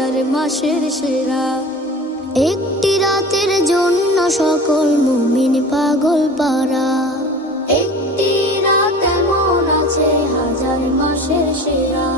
হাজার মাসের সেরা। একটি রাতের জন্য সকল মুমিন পাগল পারা। একটি রাত এমন আছে হাজার মাসের সেরা।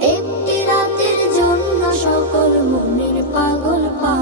একটি রাতের জন্য সকল মুমিন পাগল পারা।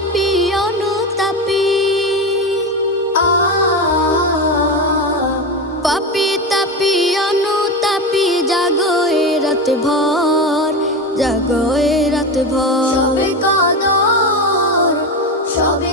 তাপি, অনুতাপি। পাপি, তাপি, অনুতাপি, জাগো এ রাত ভর, জাগো এ রাত ভর। সবে কদর, সবে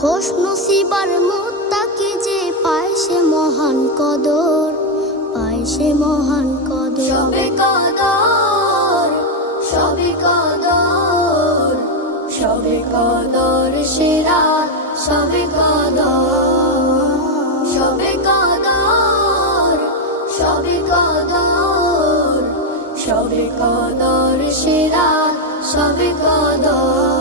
খোশ নসিবার মুত্তাকি যে পায় সে মহান কদর, পায় সে মহান কদর। সবে কদর সবে কদর সবে কদর সিরাত সবে কদর। সবে কদর সবে কদর সবে কদর সিরাত সবে কদর।